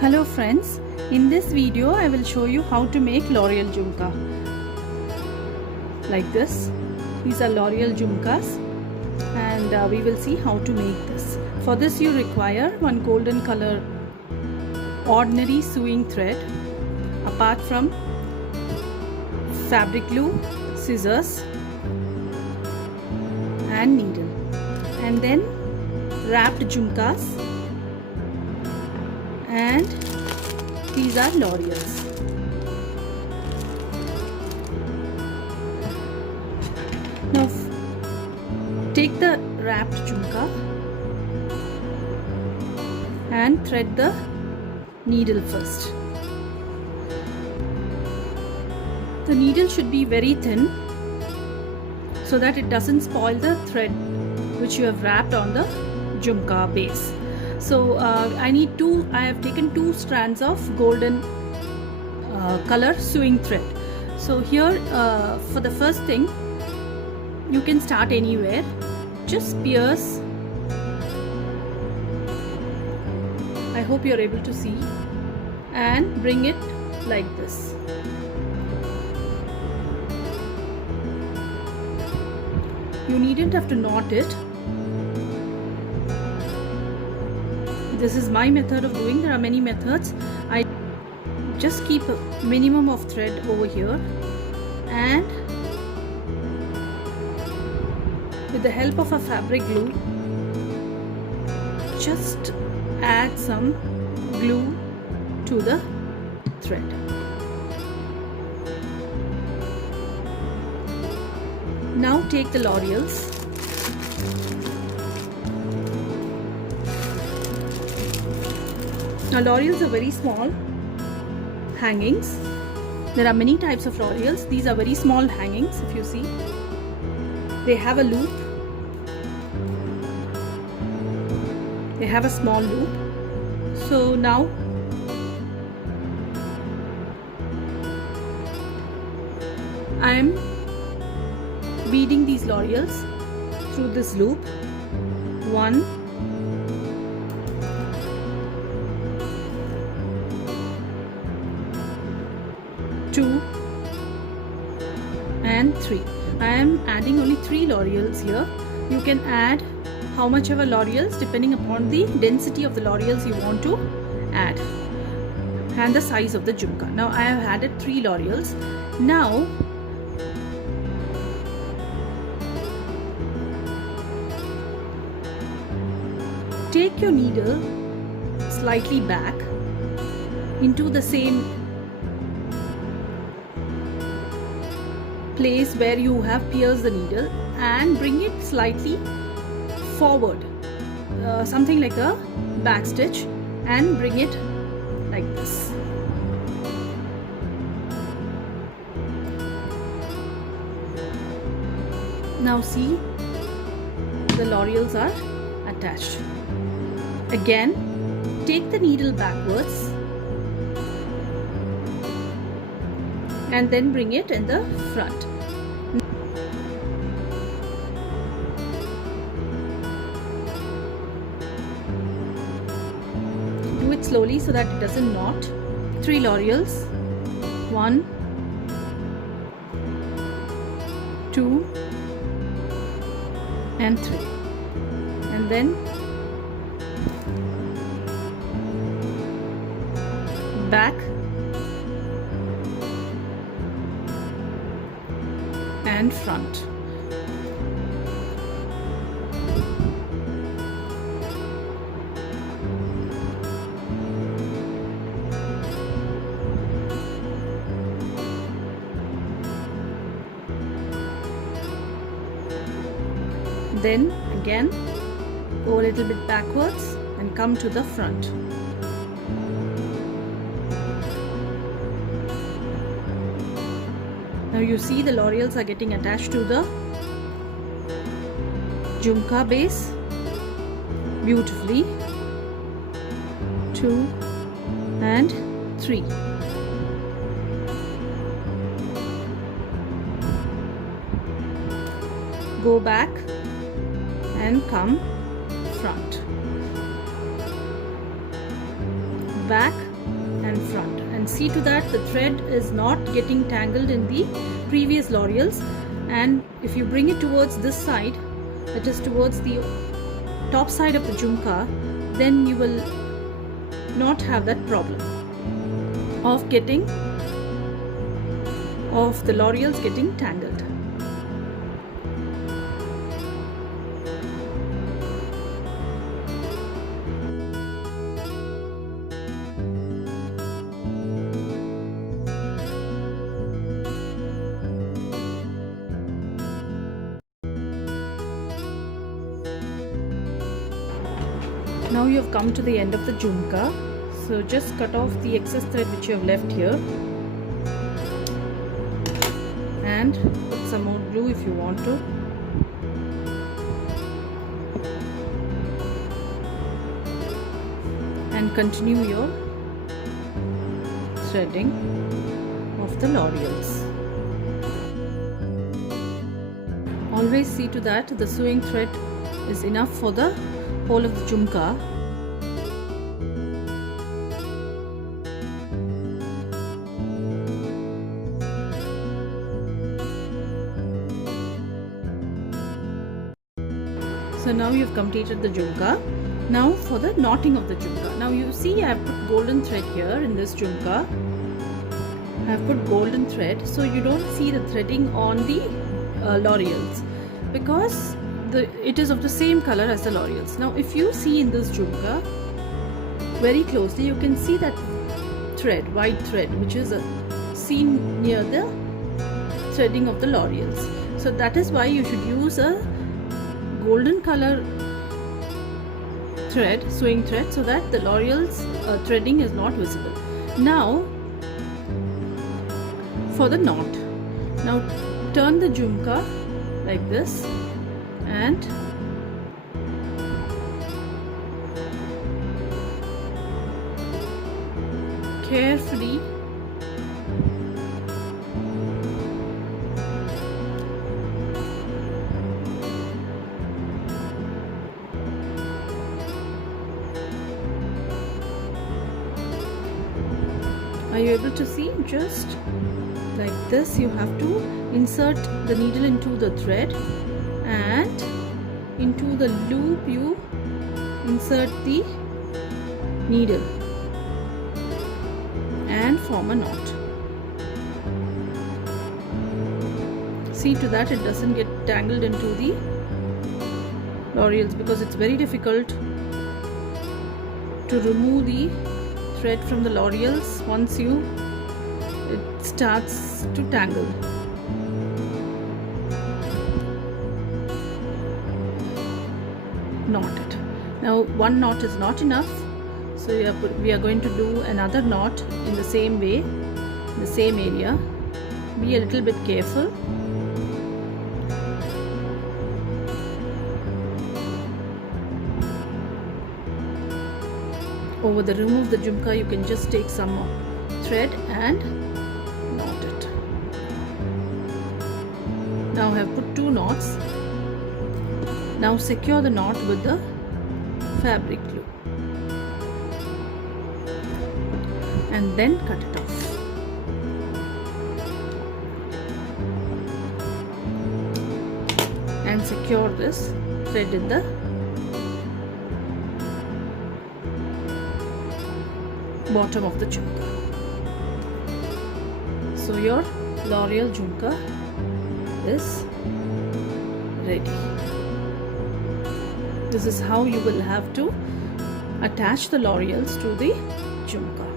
Hello friends, in this video I will show you how to make L'Oreal Jhumka. Like this. These are L'Oreal Jhumkas and we will see how to make this. For this you require one golden color ordinary sewing thread apart from fabric glue, scissors and needle, and then wrapped jhumkas, and these are L'Oreals. Now take the wrapped jhumka and thread the needle first. The needle should be very thin so that it doesn't spoil the thread which you have wrapped on the jhumka base. So I have taken two strands of golden color sewing thread. So here for the first thing, you can start anywhere. Just pierce. I hope you are able to see, and bring it like this. You needn't have to knot it. This is my method of doing. There are many methods. I just keep a minimum of thread over here, and with the help of a fabric glue, just add some glue to the thread. Now take the L'Oreals. Now L'Oreals are very small hangings. There are many types of L'Oreals. These are very small hangings. If you see, they have a loop. They have a small loop. So now I am beading these L'Oreals through this loop. 1, 2 and 3. I am adding only 3 L'Oreals here. You can add how much ever L'Oreals depending upon the density of the L'Oreals you want to add and the size of the jhumka. Now I have added 3 L'Oreals. Now take your needle slightly back into the same place where you have pierced the needle, and bring it slightly forward, something like a back stitch, and bring it like this. Now see, the L'Oreals are attached. Again, take the needle backwards and then bring it in the front. Do it slowly so that it doesn't knot. 3 L'Oreals. 1, 2 and 3. And then back and front. Then again go a little bit backwards and come to the front. Now you see the L'Oreals are getting attached to the jhumka base beautifully. 2 and 3. Go back and come front. back and front, and see to that the thread is not getting tangled in the previous Laurels. And if you bring it towards this side, that is towards the top side of the jhumka, then you will not have that problem of the Laurels getting tangled. Now you have come to the end of the jhumka, so just cut off the excess thread which you have left here and put some more glue if you want to. And continue your threading of the Laurels. Always see to that the sewing thread is enough for the whole of the jhumka. So now you have completed the jhumka. Now for the knotting of the jhumka. Now you see I have put golden thread here in this jhumka. I have put golden thread, so you don't see the threading on the Laurels, because it is of the same color as the Laurels. Now if you see in this jhumka very closely, you can see that thread, white thread, which is seen near the threading of the Laurels. So that is why you should use a golden color thread, sewing thread, so that the Laurels threading is not visible. Now for the knot. Now turn the jhumka like this and carefully are you able to see? Just like this, you have to insert the needle into the thread, and into the loop you insert the needle and form a knot. See to that it doesn't get tangled into the Laurels, because it's very difficult to remove the thread from the Laurels once it starts to tangle. Knot it. Now one knot is not enough, so we are going to do another knot in the same way, in the same area. Be a little bit careful. Over the rim of the jhumka, you can just take some thread and knot it. Now I have put 2 knots. Now secure the knot with the fabric glue and then cut it off. And secure this thread in the bottom of the jhumka. So your Laurel jhumka is ready. This is how you will have to attach the Laurels to the jhumka.